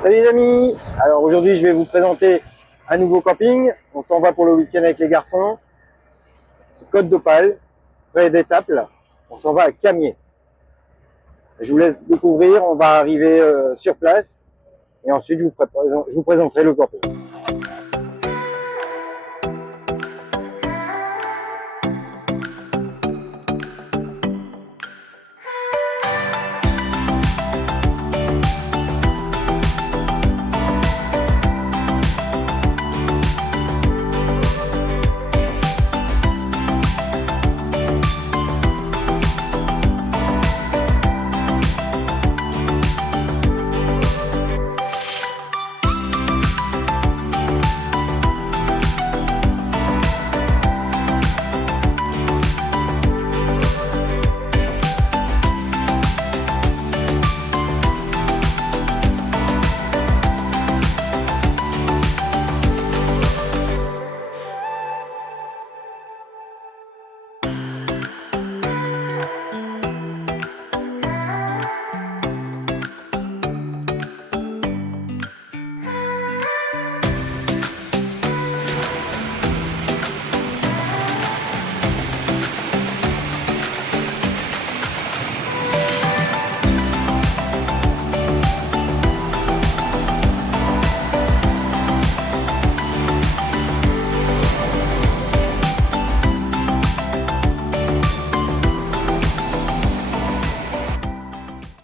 Salut les amis. Alors aujourd'hui je vais vous présenter un nouveau camping. On s'en va pour le week-end avec les garçons. Côte d'Opale, près d'Étaples. On s'en va à Camier. Je vous laisse découvrir, on va arriver sur place et ensuite je vous présenterai le camping.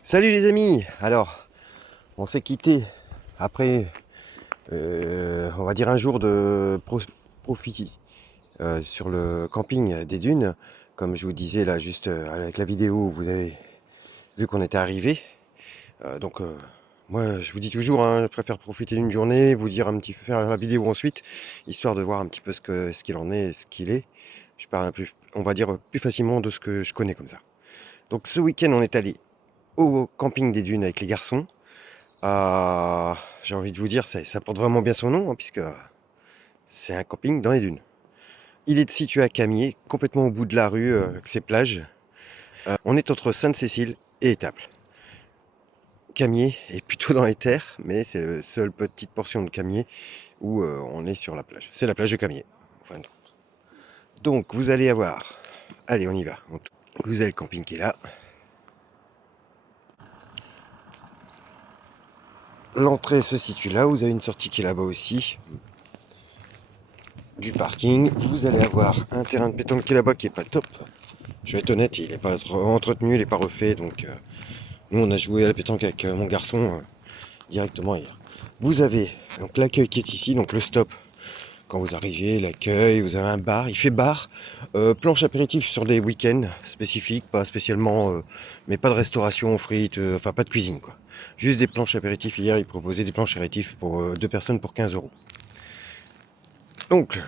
Salut les amis. Alors, on s'est quitté après, on va dire un jour de profit sur le camping des Dunes. Comme je vous disais là, juste avec la vidéo, vous avez vu qu'on était arrivé. Moi, je vous dis toujours, hein, je préfère profiter d'une journée, vous dire un petit peu, faire la vidéo ensuite, histoire de voir un petit peu ce qu'il en est, ce qu'il est. Je parle un peu, on va dire, plus facilement de ce que je connais comme ça. Donc ce week-end, on est allé au camping des Dunes avec les garçons. J'ai envie de vous dire, ça porte vraiment bien son nom, hein, puisque c'est un camping dans les dunes. Il est situé à Camier, complètement au bout de la rue, avec ses plages. On est entre Sainte-Cécile et Étaples. Camier est plutôt dans les terres, mais c'est la seule petite portion de Camier où on est sur la plage. C'est la plage de Camier, en fin de compte. Donc vous allez avoir... Allez, on y va. Vous avez le camping qui est là. L'entrée se situe là, vous avez une sortie qui est là-bas aussi. Du parking, vous allez avoir un terrain de pétanque qui est là-bas qui est pas top. Je vais être honnête, il n'est pas entretenu, il n'est pas refait, donc nous on a joué à la pétanque avec mon garçon directement hier. Vous avez donc l'accueil qui est ici, donc le stop. Quand vous arrivez, l'accueil, vous avez un bar, il fait bar, planche apéritif sur des week-ends spécifiques, pas spécialement, mais pas de restauration, frites, enfin pas de cuisine quoi. Juste des planches apéritifs, hier ils proposaient des planches apéritifs pour 2 personnes pour 15 euros. Donc,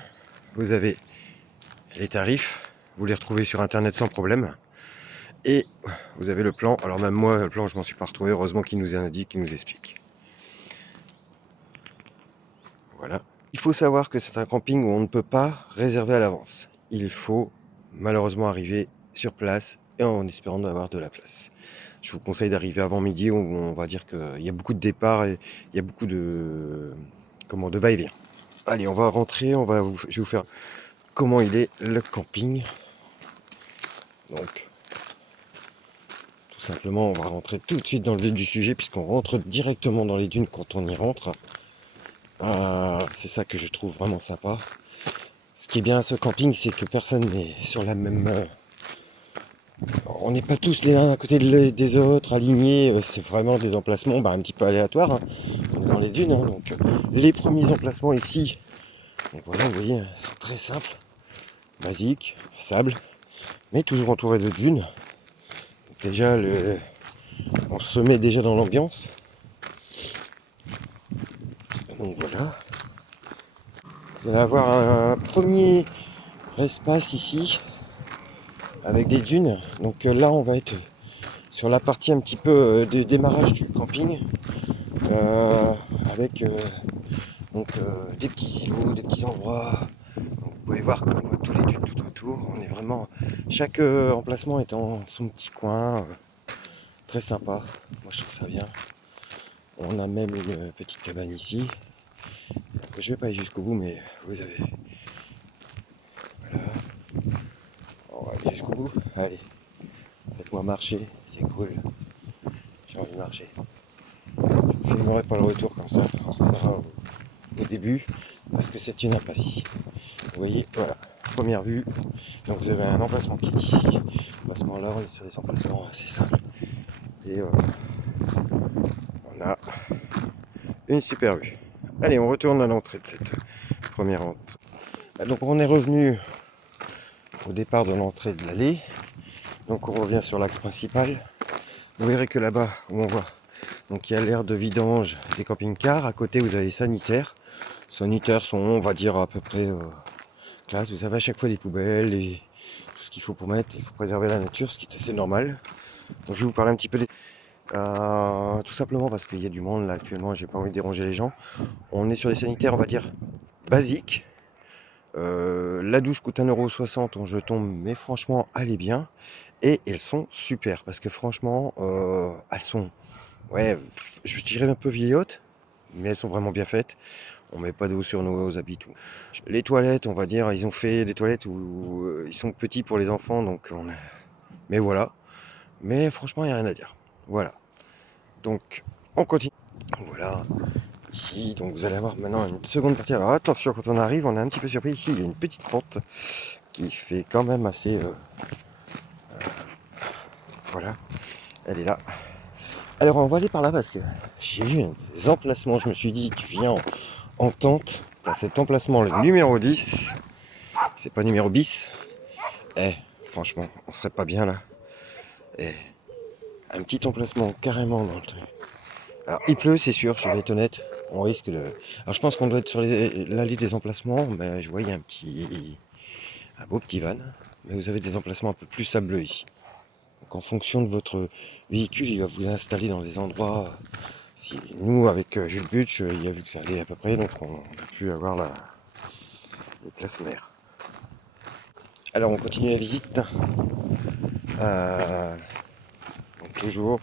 vous avez les tarifs, vous les retrouvez sur internet sans problème. Et vous avez le plan. Alors même moi, le plan, je m'en suis pas retrouvé. Heureusement qu'il nous indique, qu'il nous explique. Voilà. Il faut savoir que c'est un camping où on ne peut pas réserver à l'avance. Il faut malheureusement arriver sur place et en espérant d'avoir de la place. Je vous conseille d'arriver avant midi où on va dire qu'il y a beaucoup de départs et il y a beaucoup de va-et-vient. Allez, on va rentrer, je vais vous faire comment il est le camping. Donc, tout simplement, on va rentrer tout de suite dans le vif du sujet puisqu'on rentre directement dans les dunes quand on y rentre. C'est ça que je trouve vraiment sympa. Ce qui est bien à ce camping, c'est que personne n'est sur la même... on n'est pas tous les uns à côté des autres, alignés. C'est vraiment des emplacements un petit peu aléatoires. Hein. On est dans les dunes, hein, donc les premiers emplacements ici, donc voilà, vous voyez, sont très simples, basiques, sable, mais toujours entourés de dunes. Donc déjà, on se met déjà dans l'ambiance. Donc voilà. Vous allez avoir un premier espace ici avec des dunes. Donc là on va être sur la partie un petit peu de démarrage du camping avec des petits îlots, des petits endroits. Donc, vous pouvez voir qu'on voit tous les dunes tout autour. On est vraiment chaque emplacement est en son petit coin, très sympa. Moi je trouve ça bien. On a même une petite cabane ici. Je vais pas aller jusqu'au bout, mais vous avez. Voilà. On va aller jusqu'au bout. Allez, faites-moi marcher, c'est cool. J'ai envie de marcher. Je ne filmerai pas le retour comme ça. On reviendra au début, parce que c'est une impasse ici. Vous voyez, voilà, première vue. Donc vous avez un emplacement qui est ici. L'emplacement là, on est sur des emplacements assez simples. Et on a une super vue. Allez, on retourne à l'entrée de cette première entrée. Donc on est revenu au départ de l'entrée de l'allée. Donc on revient sur l'axe principal. Vous verrez que là-bas, où on voit, donc il y a l'aire de vidange des camping-cars. À côté, vous avez les sanitaires. Les sanitaires sont, on va dire, à peu près classe. Vous avez à chaque fois des poubelles et tout ce qu'il faut pour mettre. Il faut préserver la nature, ce qui est assez normal. Donc je vais vous parler un petit peu des... tout simplement parce qu'il y a du monde là actuellement, j'ai pas envie de déranger les gens. On est sur des sanitaires, on va dire, basiques. La douche coûte 1,60€ en jeton, mais franchement, elle est bien. Et elles sont super, parce que franchement, elles sont, ouais, je dirais un peu vieillottes, mais elles sont vraiment bien faites. On met pas d'eau sur nos habits, tout. Les toilettes, on va dire, ils ont fait des toilettes où ils sont petits pour les enfants, donc on a... Mais voilà. Mais franchement, il n'y a rien à dire. Voilà. Donc, on continue. Voilà. Ici, donc vous allez avoir maintenant une seconde partie. Alors attention, quand on arrive, on est un petit peu surpris. Ici, il y a une petite pente qui fait quand même assez... voilà, elle est là. Alors on va aller par là parce que j'ai vu des emplacements. Je me suis dit, tu viens en tente. T'as cet emplacement, le numéro 10. C'est pas numéro bis. Eh, franchement, on serait pas bien là. Eh, un petit emplacement carrément dans le truc. Alors il pleut, c'est sûr, je vais être honnête. On risque de... Alors je pense qu'on doit être sur l'allée des emplacements, mais je vois il y a un beau petit van. Mais vous avez des emplacements un peu plus sableux ici. Donc en fonction de votre véhicule, il va vous installer dans des endroits. Si nous avec Jules Butch, il a vu que ça allait à peu près, donc on a pu avoir les places mères. Alors on continue la visite. Donc toujours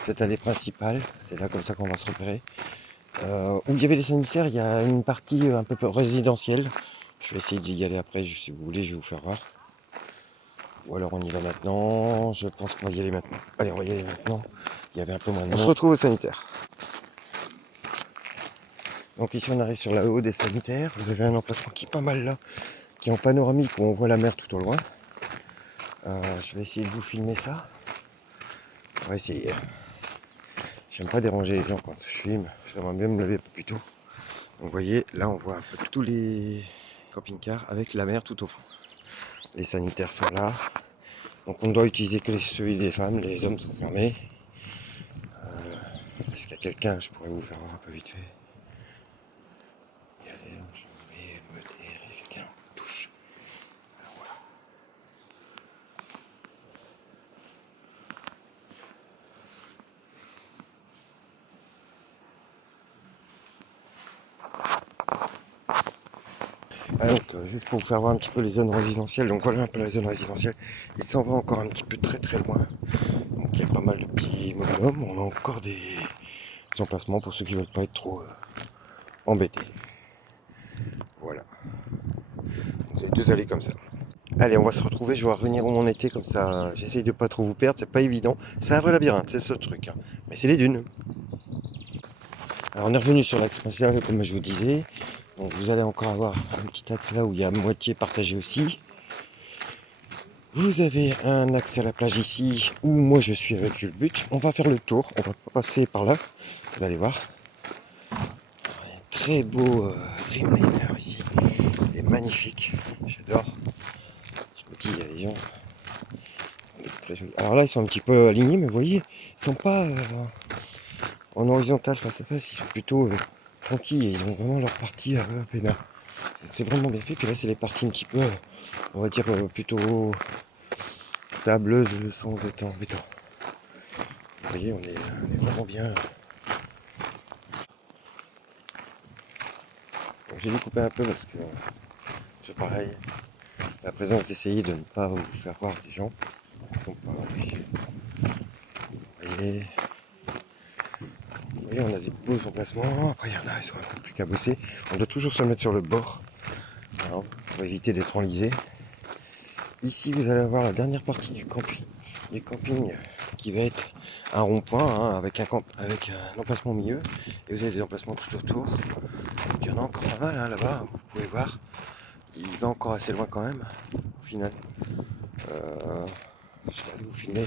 cette allée principale, c'est là comme ça qu'on va se repérer. Où il y avait les sanitaires, il y a une partie un peu résidentielle. Je vais essayer d'y aller après, si vous voulez, je vais vous faire voir. Ou alors on y va maintenant. Je pense qu'on va y aller maintenant. Allez, on va y aller maintenant. Il y avait un peu moins de monde. On se retrouve au sanitaire. Donc ici on arrive sur la haut des sanitaires. Vous avez un emplacement qui est pas mal là, qui est en panoramique où on voit la mer tout au loin. Je vais essayer de vous filmer ça. On va essayer. J'aime pas déranger les gens quand je filme. J'aimerais bien me lever un peu plus tôt. Donc vous voyez, là on voit un peu tous les camping-cars avec la mer tout au fond. Les sanitaires sont là. Donc on ne doit utiliser que celui des femmes, les hommes sont fermés. Est-ce qu'il y a quelqu'un, je pourrais vous faire voir un peu vite fait. Il y a quelqu'un touche. Donc juste pour vous faire voir un petit peu les zones résidentielles, donc voilà un peu la zone résidentielle. Il s'en va encore un petit peu très loin. Donc il y a pas mal de petits mobilhomes. On a encore des emplacements pour ceux qui veulent pas être trop embêtés. Voilà. Vous avez deux allées comme ça. Allez, on va se retrouver, je vais revenir où on était, comme ça j'essaye de pas trop vous perdre, c'est pas évident. C'est un vrai labyrinthe, c'est ce truc. Hein. Mais c'est les dunes. Alors on est revenu sur l'axe principal, comme je vous disais. Donc vous allez encore avoir un petit axe là où il y a moitié partagé aussi. Vous avez un axe à la plage ici, où moi je suis avec Jules Butch. On va faire le tour, on va passer par là, vous allez voir. Un très beau Dreamliner ici, il est magnifique, j'adore. Je me dis, il y a des gens... Très joli. Alors là ils sont un petit peu alignés, mais vous voyez, ils sont pas en horizontal face à face, ils sont plutôt tranquilles, ils ont vraiment leur partie à peinard. C'est vraiment bien fait, que là c'est les parties un petit peu, on va dire plutôt sableuses sans être en béton. Vous voyez, on est vraiment bien. J'ai découpé un peu parce que c'est pareil. La présence d'essayer de ne pas vous faire voir des gens. Vous voyez, voyez, on a des beaux emplacements. Après, il y en a, ils sont un peu plus cabossés. On doit toujours se mettre sur le bord, alors, pour éviter d'être enlisé. Ici, vous allez avoir la dernière partie du camping qui va être un rond-point hein, avec un emplacement au milieu. Et vous avez des emplacements tout autour. Il y en a encore pas mal hein, là-bas, vous pouvez voir. Il va encore assez loin quand même, au final. Je vais aller vous filmer.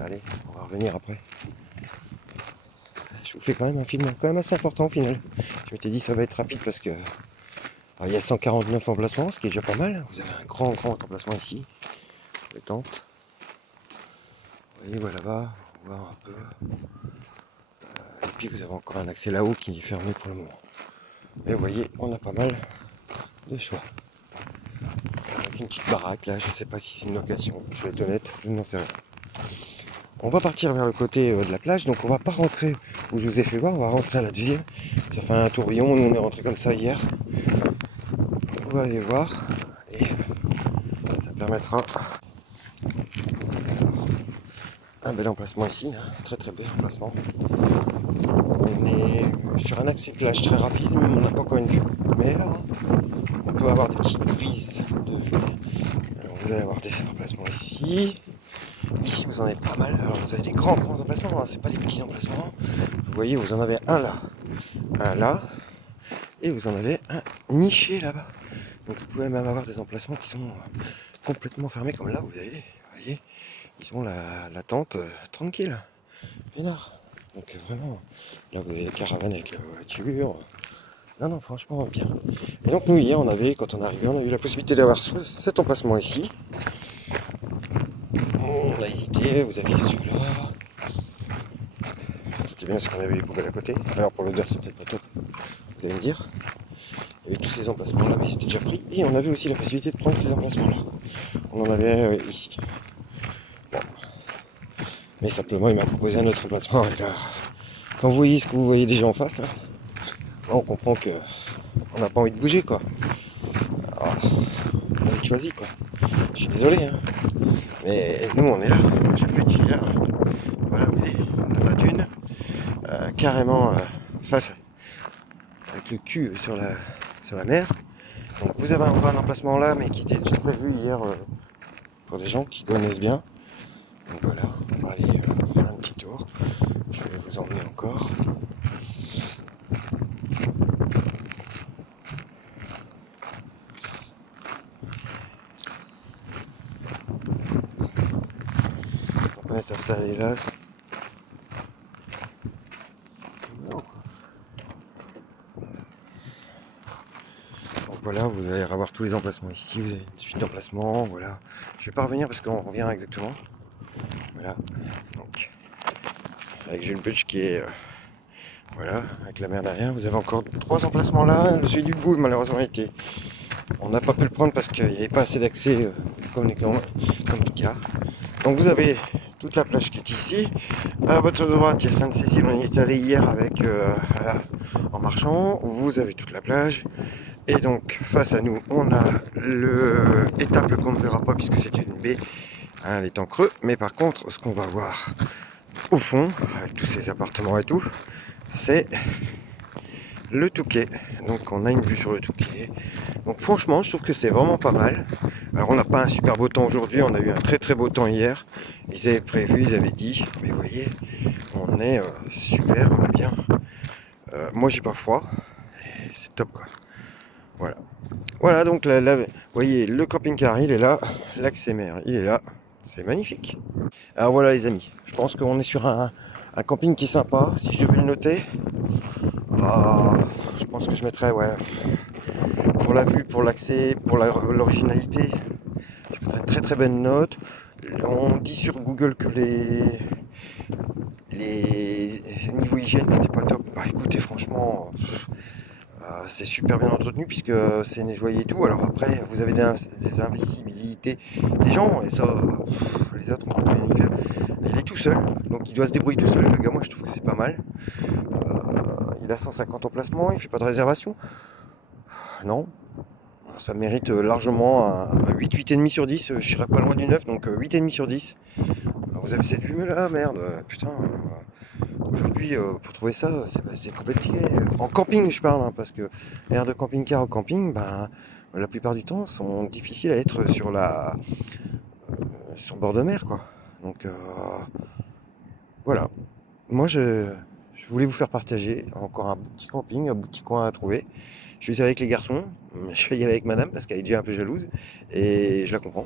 Allez, on va revenir après. Je vous fais quand même un film quand même assez important au final. Je m'étais dit ça va être rapide parce que il y a 149 emplacements, ce qui est déjà pas mal. Vous avez un grand emplacement ici, de tente. Vous voyez, voilà là-bas, on va voir un peu. Et puis vous avez encore un accès là-haut qui est fermé pour le moment. Mais vous voyez, on a pas mal de choix. Avec une petite baraque là, je sais pas si c'est une location, je vais être honnête, je n'en sais rien. On va partir vers le côté de la plage, donc on va pas rentrer où je vous ai fait voir, on va rentrer à la deuxième. Ça fait un tourbillon, nous on est rentré comme ça hier. On va aller voir et ça permettra un bel emplacement ici, hein. Très très bel emplacement. On est sur un accès plage très rapide, mais on n'a pas encore une vue. Mais là, on peut avoir des petites brises de... Alors vous allez avoir des emplacements ici. Ici vous en avez pas mal. Alors vous avez des grands emplacements, hein. C'est pas des petits emplacements. Vous voyez, vous en avez un là, et vous en avez un niché là-bas. Donc vous pouvez même avoir des emplacements qui sont complètement fermés comme là, vous voyez, ils ont la tente tranquille, peinard. Donc vraiment, là vous avez la caravane avec la voiture. Non, franchement bien. Et donc nous hier quand on est arrivé, on a eu la possibilité d'avoir cet emplacement ici. On a hésité, vous aviez celui-là. C'était bien parce qu'on avait les poubelles à côté. Alors pour l'odeur c'est peut-être pas top, vous allez me dire. Il y avait tous ces emplacements là, mais c'était déjà pris. Et on avait aussi la possibilité de prendre ces emplacements là. On en avait ici. Bon. Mais simplement il m'a proposé un autre emplacement. Et là, quand vous voyez ce que vous voyez déjà en face, là, on comprend que on n'a pas envie de bouger quoi. Alors, on a envie de choisir quoi. Je suis désolé hein. Mais nous on est là. J'habite il est là. Voilà, vous voyez, dans la dune. Carrément face avec le cul sur la mer. Donc vous avez encore un emplacement là, mais qui était déjà prévu hier pour des gens qui connaissent bien. Donc voilà, on va aller faire un petit tour. Je vais vous emmener encore. Donc on est installé là. Donc voilà, vous allez avoir tous les emplacements ici, vous avez une suite d'emplacements, voilà. Je vais pas revenir parce qu'on revient exactement. Voilà, donc avec Jules Butch qui est voilà, avec la mer derrière. Vous avez encore 3 emplacements là. Le celui du bout malheureusement on n'a pas pu le prendre parce qu'il n'y avait pas assez d'accès comme le cas. Donc vous avez toute la plage qui est ici. À votre droite, il y a Sainte-Cécile, on y est allé hier avec voilà, en marchant. Vous avez toute la plage. Et donc face à nous, on a le étape qu'on ne verra pas puisque c'est une baie. Hein, elle est en creux. Mais par contre, ce qu'on va voir au fond, avec tous ces appartements et tout, c'est le Touquet. Donc on a une vue sur le Touquet. Donc franchement, je trouve que c'est vraiment pas mal. Alors on n'a pas un super beau temps aujourd'hui, on a eu un très très beau temps hier. Ils avaient prévu, ils avaient dit, mais vous voyez, on est super, on est bien. Moi j'ai pas froid, et c'est top quoi. Voilà. Voilà donc vous voyez le camping-car il est là, l'accès mer il est là, c'est magnifique. Alors voilà les amis, je pense qu'on est sur un camping qui est sympa, si je devais le noter. Je pense que je mettrais ouais, pour la vue, pour l'accès, pour l'originalité, je mettrais une très très bonne note. On dit sur Google que les niveaux hygiène c'était pas top. Bah écoutez franchement c'est super bien entretenu puisque c'est nettoyé et tout. Alors après vous avez des invisibilités des gens et ça les autres on peut rien y faire. Il est tout seul donc il doit se débrouiller tout seul le gars, moi je trouve que c'est pas mal. Il a 150 emplacements, il fait pas de réservation. Non, ça mérite largement un 8, 8,5 sur 10. Je serais pas loin du 9, donc 8,5 sur 10. Vous avez cette vue là, merde, putain. Aujourd'hui, pour trouver ça, c'est compliqué. En camping, je parle, hein, parce que les aires de camping-car au camping, ben, la plupart du temps, sont difficiles à être sur le bord de mer, quoi. Donc, voilà. Moi, je voulais vous faire partager encore un petit camping, un petit coin à trouver. Je vais y aller avec les garçons, je vais y aller avec madame parce qu'elle est déjà un peu jalouse et je la comprends.